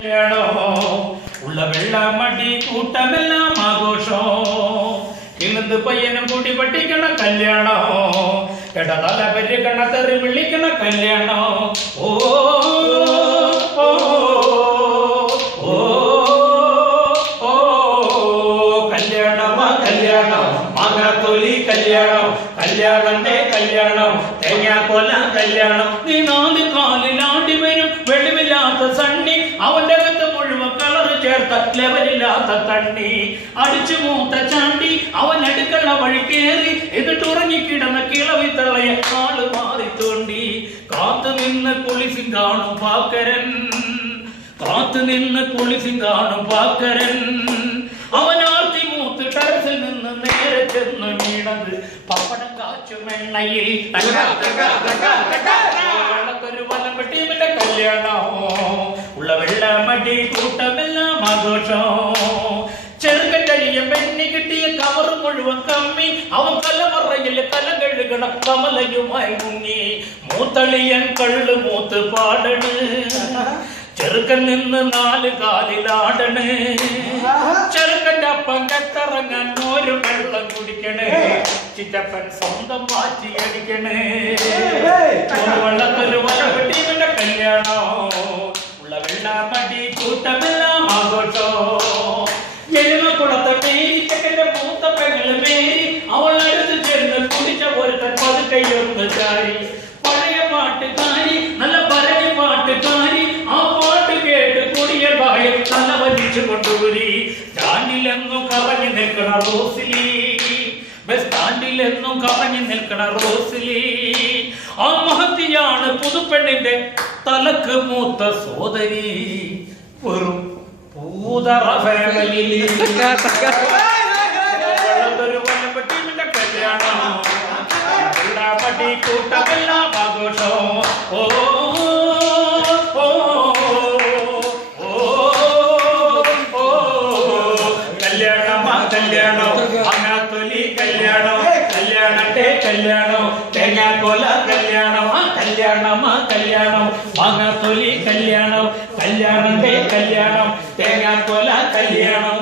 ഉള്ള വെള്ളമടി കൂട്ടമെല്ലാം ആഘോഷം ഇന്നത് പയ്യനും കൂടി പഠിക്കണ കല്യാണം കേട്ട തല പെരുക്കണ തെറി വിളിക്കണ കല്യാണം ഓ ഓ ഓ ഓ കല്യാണമാ കല്യാണം മാങ്ങാത്തൊലി കല്യാണം കല്യാണന്റെ കല്യാണം തേങ്ങാക്കൊല കല്യാണം നീ നാല് കാലിലാണ്ടി വരും വെളിവില്ലാത്ത സണ്ണി അവന്റെ അകത്ത് മുഴുവൻ കളറ് ചേർത്ത ലെവലില്ലാത്ത തണ്ണി അടിച്ചു മൂത്ത ചാണ്ടി അവൻ അടുക്കള വഴി കയറി എന്നിട്ട് ഉറങ്ങിക്കിടന്ന കിളവി തളയ ആള് മാറി തോണ്ടി കാത്തു നിന്ന് കുളിസിൻ കാണും പാക്കരൻ കാത്തു നിന്ന് കുളിസിൻ കാണും പാക്കരൻ അവൻ ആർത്തി മൂത്ത് ടെറസിൽ നിന്ന് നേരെ ചെന്ന് വീണത് പപ്പടം കാച്ചുമെണ്ണയിൽ വെള്ളത്തൊരു വലമ്പട്ടീമിന്റെ കല്യാണം ഉള്ള വെള്ളമടി കൂട്ടമെല്ലാം ആഘോഷം ചെറുക്കൻ കഴിയ പെണ്ണി കിട്ടിയ കവറ് മുഴുവൻ കമ്മി അവൻ കലമറയിൽ കല കഴുകണ കമലയുമായി മുങ്ങി മൂത്തളിയൻ കള്ളു മൂത്ത് പാടണ് ചെറുക്കൻ നിന്ന് നാല് കാലിലാടണ് ചെറുക്കൻ്റെ അപ്പം കെട്ടിറങ്ങാൻ ഒരു വെള്ളം കുടിക്കണേ ചിറ്റപ്പൻ സ്വന്തം മാറ്റി അടിക്കണേ വെള്ളത്തൊരു വലവെട്ടിയുടെ കല്യാണം ഉള്ള വെള്ളമടി കൂട്ടമെല്ലാം ആഘോഷം എരുമക്കുളത്തെ മേരി ചെക്കൻ്റെ മൂത്ത പെങ്ങള് മേരി അവൾ അടുത്ത് ചെന്ന് കുടിച്ച ഒരുത്തൻ പതുക്കയൊന്ന് ചാരി പഴയ പാട്ടുകാരി നല്ല പരടി പാട്ടുകാരി ആ പാട്ട് കേട്ട് കുടിയ ഭാര്യ തല വലിച്ചു കൊണ്ടുപോയി സ്റ്റാൻഡിലെന്നും കറങ്ങി നിൽക്കണ റോസിലി ബസ് സ്റ്റാൻഡിലെന്നും കറങ്ങി നിൽക്കണ റോസിലി ആ മഹത്തിയാണ് പുതുപ്പെണ്ണിന്റെ തലക്ക് മൂത്ത സോദരി വെറും പൂതറ ഫാമിലി വെള്ളത്തൊരു വലമ്പട്ടീമിന്റെ കല്യാണം വെള്ളാപ്പട്ടി കൂട്ടമെല്ലാം ആഘോഷം ഓ ഓ ഓ ഓ കല്യാണമാ കല്യാണം അങ്ങാത്തൊലി കല്യാണം കല്യാണത്തെ കല്യാണം തേങ്ങാക്കൊല കല്യാണം കല്യാണമാ കല്യാണം മാങ്ങാത്തൊലി കല്യാണം കല്യാണത്തെ കല്യാണം തേങ്ങാക്കൊല കല്യാണം